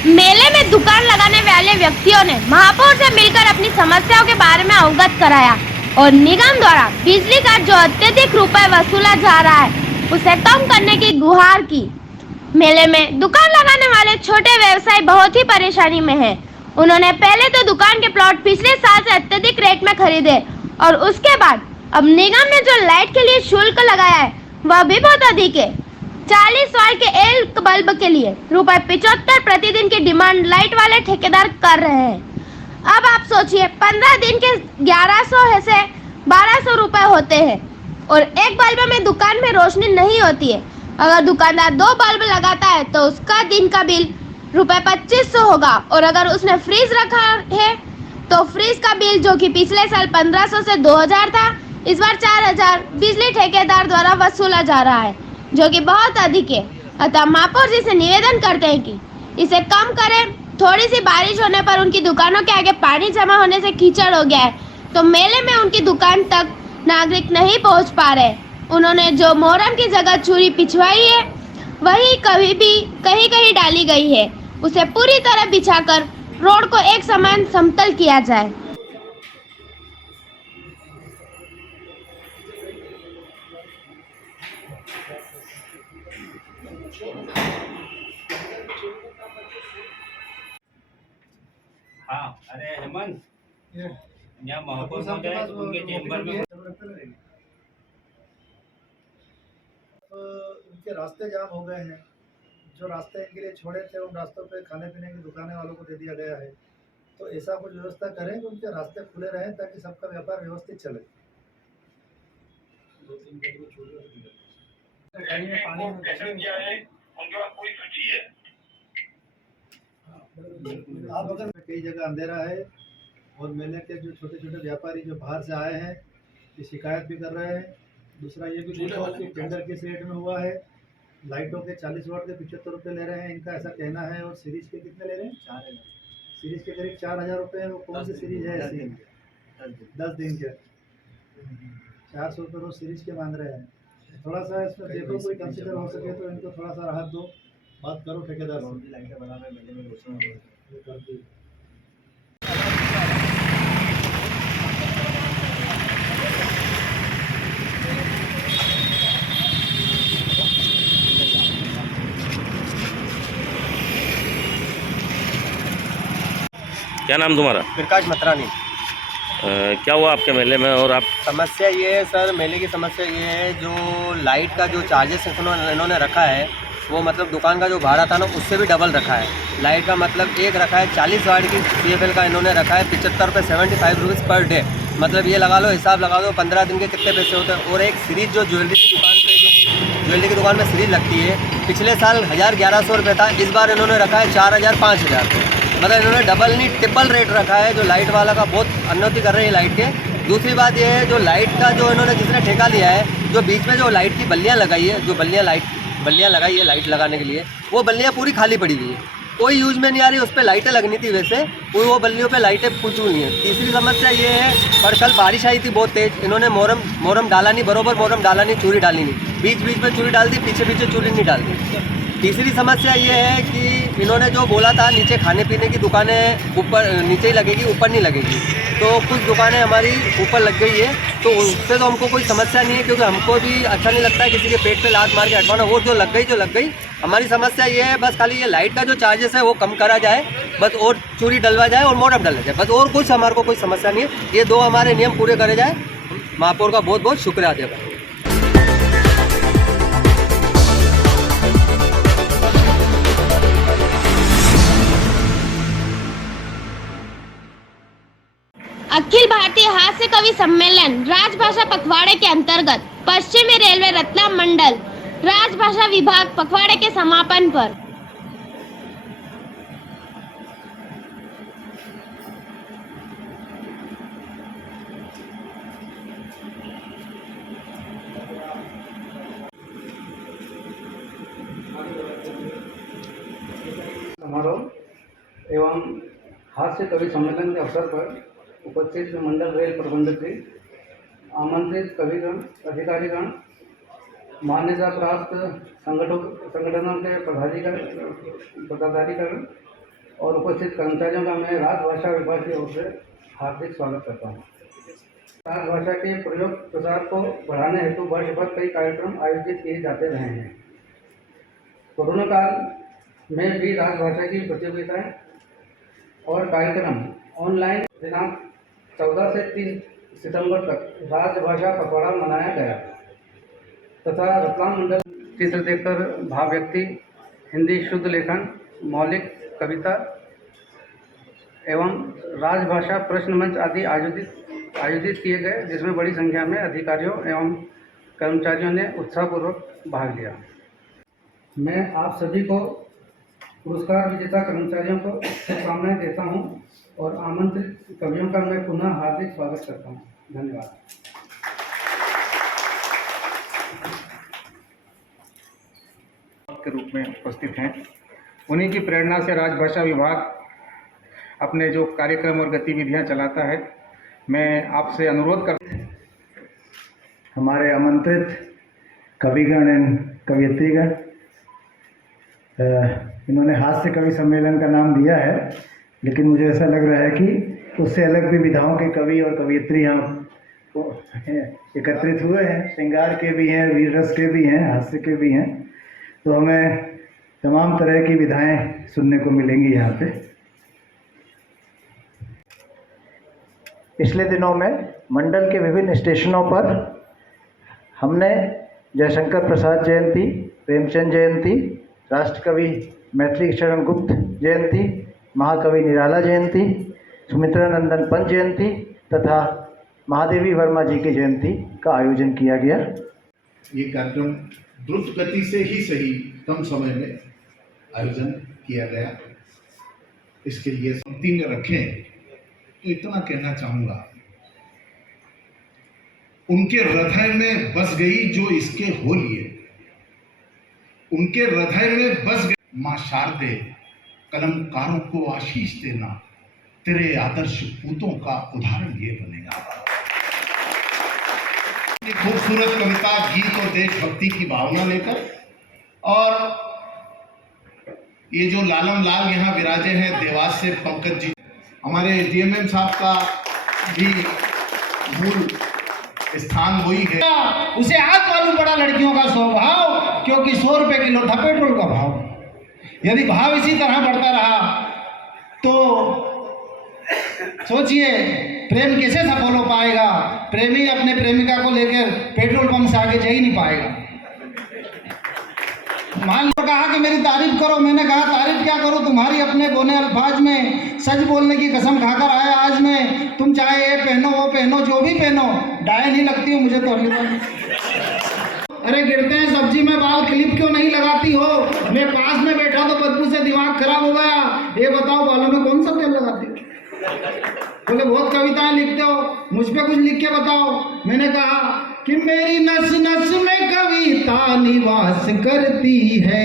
मेले में दुकान लगाने वाले व्यक्तियों ने महापौर से मिलकर अपनी समस्याओं के बारे में अवगत कराया और निगम द्वारा बिजली का जो अत्यधिक रुपए वसूला जा रहा है उसे कम करने की गुहार की। मेले में दुकान लगाने वाले छोटे व्यवसायी बहुत ही परेशानी में हैं। उन्होंने पहले तो दुकान के प्लॉट पिछले साल से अत्यधिक रेट में खरीदे और उसके बाद अब निगम ने जो लाइट के लिए शुल्क लगाया है वह भी बहुत अधिक है। 40 वाट के एल बल्ब के लिए ₹75 प्रतिदिन की डिमांड लाइट वाले ठेकेदार कर रहे हैं। अब आप सोचिए 15 दिन के 1100 से 1200 रुपए होते हैं और एक बल्ब में दुकान में रोशनी नहीं होती है। अगर दुकानदार 2 बल्ब लगाता है तो उसका दिन का बिल ₹2500 होगा और अगर उसने फ्रीज रखा है तो फ्रीज का बिल जो कि पिछले साल 1500 से 2000 था इस बार 4000 बिजली ठेकेदार द्वारा वसूला जा रहा है जो कि बहुत अधिक है। अतः महापौर जी से निवेदन करते हैं कि इसे कम करें। थोड़ी सी बारिश होने पर उनकी दुकानों के आगे पानी जमा होने से कीचड़ हो गया है तो मेले में उनकी दुकान तक नागरिक नहीं पहुंच पा रहे। उन्होंने जो मोहर्रम की जगह चूरी पिछवाई है वही कहीं भी कहीं कहीं डाली गई है, उसे पूरी तरह बिछाकर रोड को एक समान समतल किया जाए। हाँ, अरे हेमंत, यहाँ महापौर साहब है तो उनके चेंबर में उनके रास्ते जाम हो गए हैं। जो रास्ते इनके लिए छोड़े थे उन रास्तों पे खाने पीने की दुकानें वालों को दे दिया गया है। तो ऐसा कुछ व्यवस्था करें कि उनके रास्ते खुले रहें ताकि सबका व्यापार व्यवस्थित चले। आप अगर कई जगह अंधेरा है और मेले के जो छोटे छोटे व्यापारी जो बाहर से आए हैं ये शिकायत भी कर रहे हैं। दूसरा ये भी देखो कि टेंडर किस रेट में हुआ है। लाइटों के 40 वाट के 75 रुपये ले रहे हैं, इनका ऐसा कहना है। और सीरीज के कितने ले रहे हैं? 4000। सीरीज के करीब 4000 रुपये है। वो कौन सी सीरीज है ऐसी? 10 दिन के 400 रुपये रोज सीरीज के मांग रहे हैं। थोड़ा सा इसमें देखो कोई कंसिडर हो सके तो इनको थोड़ा सा राहत दो। बात करो ठेकेदार से। लाइटें बनाने मेले में घोषणा क्या नाम तुम्हारा? प्रकाश मत्रानी। क्या हुआ आपके मेले में? और आप समस्या ये है सर, मेले की समस्या ये है जो लाइट का जो चार्जेस इन्होंने रखा है वो मतलब दुकान का जो भाड़ा था ना उससे भी डबल रखा है। लाइट का मतलब एक रखा है 40 वाट की CFL का इन्होंने रखा है 75 रुपये 75 रुपीज़ पर डे। मतलब ये लगा लो, हिसाब लगा दो 15 दिन के कितने पैसे होते हैं। और एक सीरीज जो ज्वेलरी की दुकान पे जो ज्वेलरी की दुकान में सीरीज लगती है पिछले साल 1100 रुपये था, इस बार इन्होंने रखा है 4000 5000 रुपये। मतलब इन्होंने डबल नहीं ट्रिपल रेट रखा है जो लाइट वाला का बहुत उन्नति कर रहे हैं लाइट के। दूसरी बात ये है जो लाइट का जो इन्होंने जिसने ठेका लिया है जो बीच में जो लाइट की बल्लियाँ लगाई है, जो बल्लियाँ लगाई है लाइट लगाने के लिए, वो बल्लियाँ पूरी खाली पड़ी हुई है, कोई यूज में नहीं आ रही। उस पर लाइटें लगनी थी वैसे, वो बल्लियों पे लाइटें कुछ नहीं है। तीसरी समस्या ये है पर कल बारिश आई थी बहुत तेज़, इन्होंने मोहरम डाला नहीं, बरोबर मोहरम डाला नहीं, चूड़ी डाली नहीं, बीच बीच में चूड़ी डाल दी, पीछे पीछे चूड़ी नहीं डाल दी। तीसरी समस्या ये है कि इन्होंने जो बोला था नीचे खाने पीने की दुकानें ऊपर नीचे ही लगेगी, ऊपर नहीं लगेगी, तो कुछ दुकानें हमारी ऊपर लग गई है। तो उससे तो हमको कोई समस्या नहीं है क्योंकि हमको भी अच्छा नहीं लगता है किसी के पेट पे लात मार के हटवाना। वो जो लग गई। हमारी समस्या ये है बस खाली ये लाइट का जो चार्जेस है वो कम करा जाए बस, और चूड़ी डलवा जाए और मोहरम डलवा जाए बस, और कुछ हमारे को कोई समस्या नहीं है। ये 2 हमारे नियम पूरे करे जाए। महापौर का बहुत बहुत शुक्रिया अदा करें। अखिल भारतीय हास्य कवि सम्मेलन राजभाषा पखवाड़े के अंतर्गत पश्चिमी रेलवे रतलाम मंडल राजभाषा विभाग पखवाड़े के समापन पर समारोह एवं हास्य कवि सम्मेलन के अवसर पर उपस्थित मंडल रेल प्रबंधक जी, आमंत्रित कविगण, अधिकारीगण, मान्यता प्राप्त संगठनों के पदाधिकारी, और उपस्थित कर्मचारियों का मैं राजभाषा विभाग की ओर से हार्दिक स्वागत करता हूँ। राजभाषा के प्रयोग प्रसार को बढ़ाने हेतु वर्ष भर कई कार्यक्रम आयोजित किए जाते रहे हैं। कोरोना काल में भी राजभाषा की प्रतियोगिताएं और कार्यक्रम ऑनलाइन दिनांक 14 से 30 सितंबर तक राजभाषा पखवाड़ा मनाया गया तथा रतलाम मंडल चित्र देखकर भाव व्यक्ति, हिंदी शुद्ध लेखन, मौलिक कविता एवं राजभाषा प्रश्न मंच आदि आयोजित किए गए, जिसमें बड़ी संख्या में अधिकारियों एवं कर्मचारियों ने उत्साहपूर्वक भाग लिया। मैं आप सभी को पुरस्कार विजेता कर्मचारियों को शुभकामनाएं देता हूं और आमंत्रित कवियों का मैं पुनः हार्दिक स्वागत करता हूं। धन्यवाद। के रूप में उपस्थित हैं। उन्हीं की प्रेरणा से राजभाषा विभाग अपने जो कार्यक्रम और गतिविधियां चलाता है। मैं आपसे अनुरोध करता हूं, हमारे आमंत्रित कविगण एवं कवियत्रीगण, इन्होंने हास्य कवि सम्मेलन का नाम दिया है, लेकिन मुझे ऐसा लग रहा है कि उससे अलग भी विधाओं के कवि और कवियत्री यहाँ एकत्रित हुए हैं। श्रृंगार के भी हैं, वीर रस के भी हैं, हास्य के भी हैं, तो हमें तमाम तरह की विधाएं सुनने को मिलेंगी यहाँ पे। पिछले दिनों में मंडल के विभिन्न स्टेशनों पर हमने जयशंकर प्रसाद जयंती, प्रेमचंद जयंती, राष्ट्रकवि मैथिली शरण गुप्त जयंती, महाकवि निराला जयंती, सुमित्रा नंदन पंत जयंती तथा महादेवी वर्मा जी की जयंती का आयोजन किया गया। ये कार्यक्रम द्रुत गति से ही सही कम समय में आयोजन किया गया। इसके लिए पंक्ति में रखें तो इतना कहना चाहूँगा, उनके हृदय में बस गई जो इसके हो लिए, उनके हृदय में बस गई माँ शारदे, कलमकारों को आशीष देना, तेरे आदर्श पूतों का उदाहरण ये बनेगा। खूबसूरत कविता, गीत और देशभक्ति की भावना लेकर, और ये जो लालम लाल यहाँ विराजे हैं देवास से पंकज जी, हमारे डीएमएम साहब का भी मूल स्थान वही है। उसे आज मालूम पड़ा लड़कियों का स्वभाव, क्योंकि 100 रुपए किलो था पेट्रोल का भाव। यदि भाव इसी तरह बढ़ता रहा तो सोचिए प्रेम कैसे सफल हो पाएगा। प्रेमी अपने प्रेमिका को लेकर पेट्रोल पंप से आगे जा ही नहीं पाएगा। मान लो कहा कि मेरी तारीफ करो, मैंने कहा तारीफ क्या करो, तुम्हारी अपने बोले अल्फाज में सच बोलने की कसम खाकर आया आज मैं। तुम चाहे ये पहनो वो पहनो, जो भी पहनो, डाय नहीं लगती हो मुझे तो। अरे गिरते हैं सब्जी में बाल, क्लिप क्यों नहीं लगाती हो? मैं पास में बैठा तो बदबू से दिमाग खराब हो गया। ये बताओ बालों में कौन सा तेल लगाती हो? बोले बहुत कविताएं लिखते हो, मुझ पे कुछ लिख के बताओ। मैंने कहा कि मेरी नस नस में कविता निवास करती है,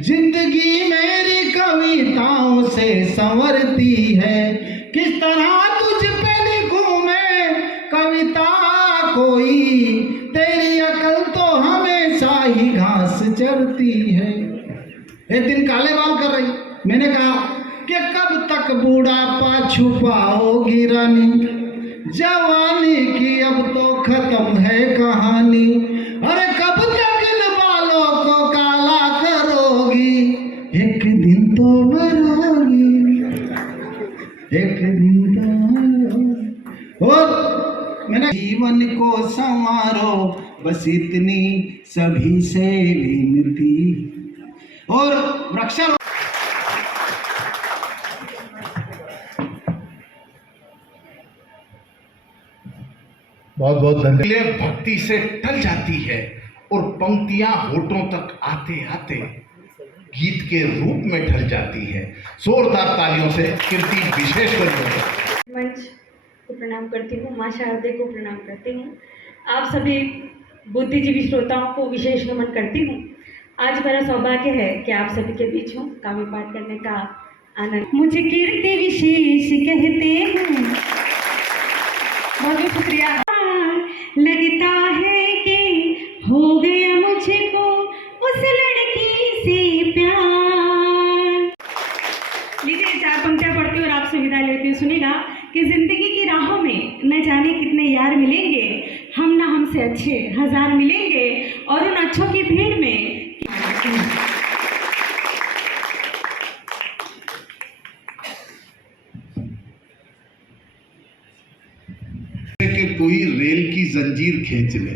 जिंदगी मेरी कविताओं से संवरती है। किस तरह तुझ पे लिखूं मैं कविता कोई, तेरी अकल तो हमेशा ही घास चरती है। एक दिन काले बाल कर रही, मैंने कहा कि कब तक बूढ़ापा छुपाओगी रानी, जवानी की अब तो खत्म है कहानी। अरे कब तक इन बालों को काला करोगी, एक दिन तो मरोगी, एक दिन तो मरोगी। और मैंने जीवन को संवारो, बस इतनी सभी से विनती। और वृक्षारोपण बहुत बहुत धन्यवाद। भक्ति से टल जाती है और पंक्तियां होठों तक आते आते गीत के रूप में ढल जाती है। जोरदार तालियों से कीर्ति विशेष कर मंच को प्रणाम करती हूँ, माँ शारदे को प्रणाम करती हूँ, आप सभी बुद्धिजीवी श्रोताओं को विशेष नमन करती हूँ। आज मेरा सौभाग्य है कि आप सभी के बीच हूँ, काव्य पाठ करने का आनंद। मुझे कीर्ति विशेष कहते हैं, बहुत शुक्रिया। लगता है कि हो गया मुझको उस लड़की से प्यार। लीजिए सुनेगा कि ज़िंदगी की राहों में न जाने कितने यार मिलेंगे, हम ना हमसे अच्छे हजार मिलेंगे, और उन अच्छों की भीड़ में कि कोई रेल की जंजीर खींच ले।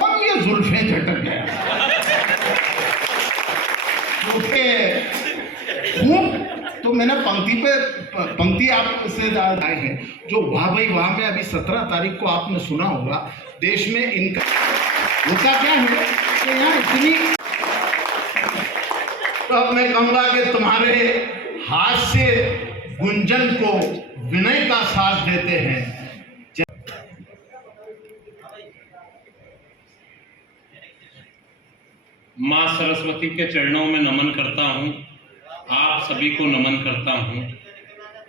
और ये जुल्फें झटक गया तो मैंने पंक्ति आपसे आए हैं जो वाह भाई वाह में अभी 17 तारीख को आपने सुना होगा। देश में इनका होता क्या है कि यहाँ इतनी, तो अब मैं कहूँगा कि तुम्हारे हाथ से गुंजन को विनय का साथ देते हैं। माँ सरस्वती के चरणों में नमन करता हूँ, आप सभी को नमन करता हूँ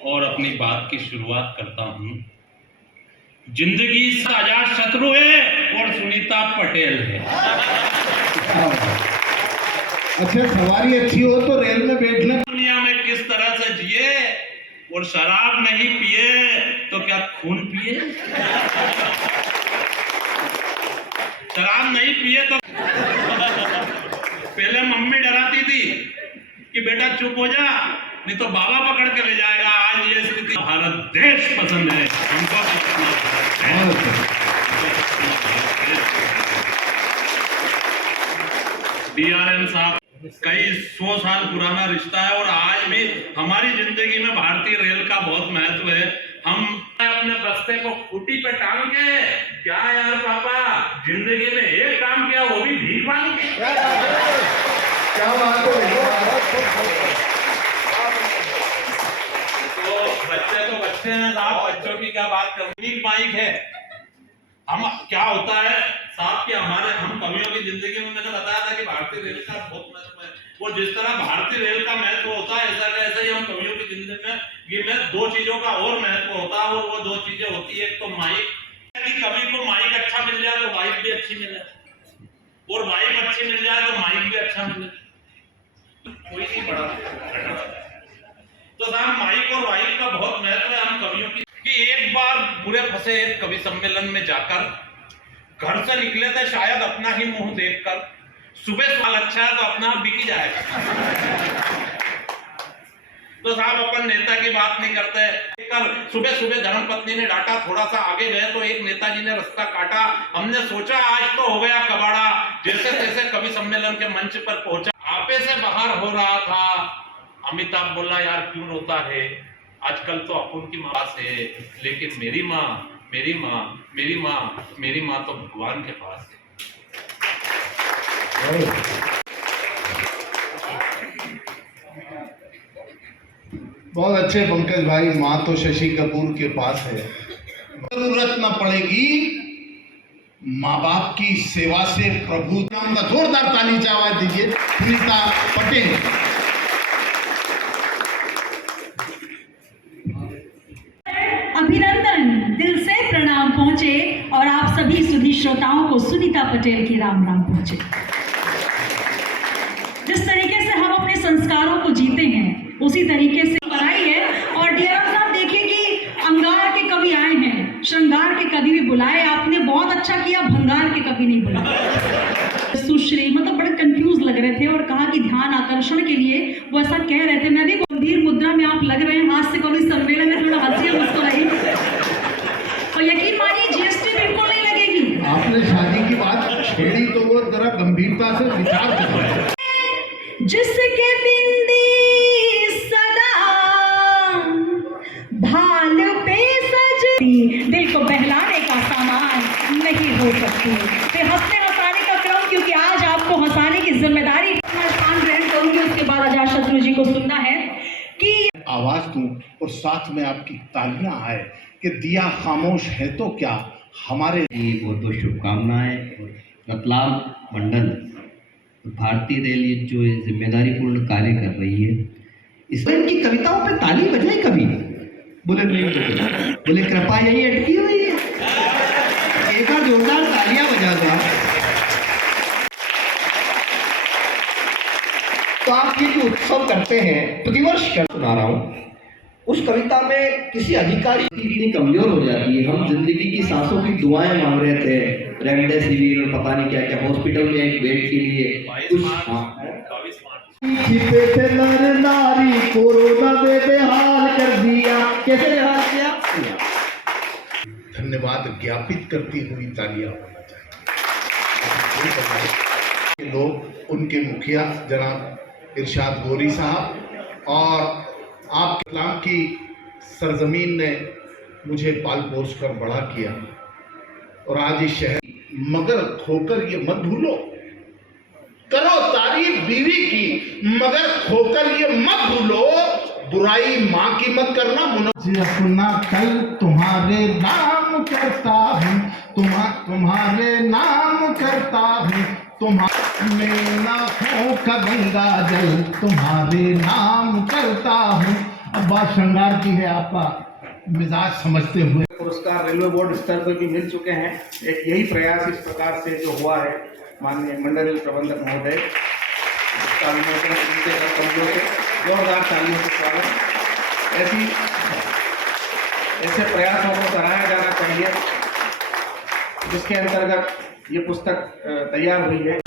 और अपनी बात की शुरुआत करता हूँ। जिंदगी अजात शत्रु है और सुनीता पटेल है। अच्छा, सवारी अच्छी हो तो रेल में बैठना। दुनिया में किस तरह से जिए और शराब नहीं पिए तो क्या खून पिए? शराब नहीं पिए तो पहले मम्मी डराती थी कि बेटा चुप हो जा, नहीं तो बाबा पकड़ के ले जाएगा। आज ये स्थिति, भारत देश पसंद है हमको। DRM साहब कई 100 साल पुराना रिश्ता है और आज भी हमारी जिंदगी में भारतीय रेल का बहुत महत्व है। हम अपने बस्ते को खूंटी पे टांग के, क्या यार पापा जिंदगी में एक काम किया वो भी भीख मांग के। क्या बात तो बच्चे तो बच्चे हैं साहब, बच्चों की क्या बात करनी। माइक है, हम क्या होता है साहब कि हम कवियों की जिंदगी में मैंने बताया था कि भारतीय रेल का बहुत महत्व है। और जिस तरह भारतीय रेल का महत्व होता है ऐसा ही हम कवियों की जिंदगी में 2 चीजों का और महत्व होता है, और वो 2 चीजें होती है। एक तो माइक, कवि को माइक अच्छा मिल जाए तो वाइफ भी अच्छी मिले, और वाइफ अच्छी मिल जाए तो माइक भी अच्छा मिले, कोई नहीं बड़ा। तो साहब माइक और वाइफ का बहुत महत्व है हम कवियों की। कि एक बार बुरे फंसे एक कवि सम्मेलन में जाकर घर से निकले थे शायद अपना ही मुंह देखकर, सुबह साल अच्छा है तो अपना आप बिक ही जाएगा। तो साहब अपन नेता की बात नहीं करते। सुबह सुबह धर्मपत्नी ने डांटा, थोड़ा सा आगे गए तो एक नेताजी ने रास्ता काटा। हमने सोचा आज तो हो गया कबाड़ा, जैसे तैसे कवि सम्मेलन के मंच पर पहुंचा। आपे से बाहर हो रहा था, अमिताभ बोला यार क्यों रोता है, आजकल तो अपन की माँ से, लेकिन मेरी माँ मेरी माँ मेरी माँ मेरी माँ तो भगवान के पास है। बहुत अच्छे पंकज भाई, माँ तो शशि कपूर के पास है। जरूरत न पड़ेगी माँ बाप की सेवा से प्रभु। नाम का जोरदार ताली से आवाज दीजिए सुनीता पटेल। अभिनंदन, दिल से प्रणाम पहुंचे और आप सभी सुधी श्रोताओं को सुनीता पटेल की राम राम पहुंचे। जिस तरीके से हम अपने संस्कारों को जीते हैं उसी तरीके से पढ़ाई है। और DRM साहब देखिए कि अंगार के कवि आए हैं, श्रृंगार के कवि भी बुलाए आपने, बहुत अच्छा किया, भंगार के कवि नहीं बुलाए। सुश्री मतलब बड़े कंफ्यूज लग रहे थे और कहा कि ध्यान आकर्षण के लिए वो ऐसा कह रहे थे। मैं भी गंभीर मुद्रा में आप लग रहे हैं, हाथ से कवि सम्मेलन में थोड़ा हंसी मुझको नहीं। और यकीन मानिए GST बिल्कुल नहीं लगेगी। आपने शादी की बात छेड़ी तो वो जरा गंभीरता से विचार करें। जिसके बिंदी सदा भाल पे सजती, दिल को बहलाने का सामान नहीं हो सकती। फिर हंसने हंसाने का क्रम, क्योंकि आज आपको हंसाने की जिम्मेदारी मैं स्थान ग्रहण करूंगी, उसके बाद अजातशत्रु जी को सुनना है कि आवाज दूं और साथ में आपकी तालियां आए कि दिया खामोश है तो क्या हमारे। बहुत बहुत शुभकामनाएं। रतलाम मंडल भारतीय रेल ये जो जिम्मेदारीपूर्ण कार्य कर रही है, इसमें इनकी कविताओं पे ताली बजाई कभी? बोले नहीं, बोले कृपा यही अटकी हुई है। एक बार जोरदार तालियां बजा दो। तो आप आप ये जो उत्सव करते हैं प्रतिवर्ष कर सुना रहा हूँ, उस कविता में किसी अधिकारी की इतनी कमजोर हो जाती है। हम जिंदगी की सांसों की दुआएं मांग रहे थे, रेमडेसिविर पता नहीं क्या क्या, हॉस्पिटल में एक बेड के लिए कुछ छिपे थे नर नारी, कोरोना ने बेहाल कर दिया। कैसे बेहाल किया? धन्यवाद ज्ञापित करती हुई तालियां होना चाहिए। लोग, उनके मुखिया जनाब इरशाद गोरी साहब और आप इस्लाम की सरजमीन ने मुझे पाल पोस कर बड़ा किया और आज इस शहर, मगर खोकर ये मत भूलो, करो तारीफ बीवी की मगर खोकर ये मत भूलो, बुराई माँ की मत करना। मुझे अपना कल तुम्हारे नाम करता हूँ, तुम्हारे नाम करता हूँ, तुम्हारे नाखों का गंगा जल तुम्हारे नाम करता हूँ। अब बात श्रृंगार की है, आपका मिजाज समझते हुए। पुरस्कार रेलवे बोर्ड स्तर पर भी मिल चुके हैं। एक यही प्रयास इस प्रकार से जो हुआ है, माननीय मंडल प्रबंधक महोदय, जोरदार तालियों से स्वागत। ऐसे प्रयासों को सराहा जाना चाहिए जिसके अंतर्गत ये पुस्तक तैयार हुई है।